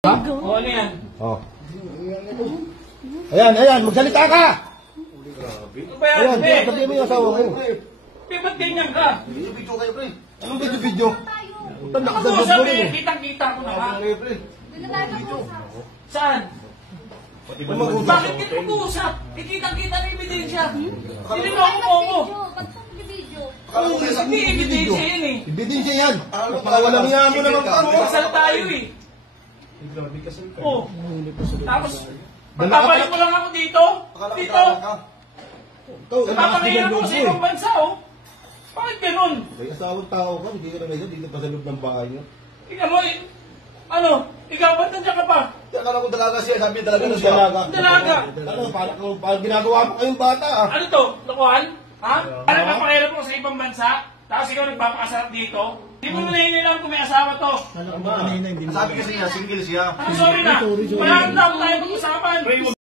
Ha? O, ano yan? Oh. Ayan, magsalita ka! Ano ba yan? Ayan, sabihin mo yung asawa mo. Ba't ganyan ka? Video kayo, pre. Anong video? Puta, nakasagod Mag-usap mo rin eh. eh. Kitang-kita ko na nga. Pre. Saan? Mag-usap. Bakit kita mag-uusap? Kitang-kita na ebidensya. Nililoko mo. Hindi ebidensya yan eh. Ebidensya yan. Napakawalang niya mo naman ka mo. Kasal tayo eh. Oh. Tapos, magpapalik mo lang ako dito. Dito. Napapahirap ako sa ibang bansa oh. Bakit ganun? May asawang tao ka, hindi ka na ngayon, dito pa sa loob ng bahay niyo. Tingnan mo eh. Ano? Ikaw ba't nandiyan ka pa? Akala ko dalaga siya, sabi dalaga na siya. Dalaga. Dalaga. Ano, parang ginagawa mo kayong bata ah. Ano to? Lokohan? Ha? Ano papakirap mo sa ibang bansa? Tapos ikaw nagpapakasarap dito? Hindi mo na nahihinilang kung may asawa to. Sabi kasi niya, single siya. Sorry na. Wala nang tayo pag-usapan.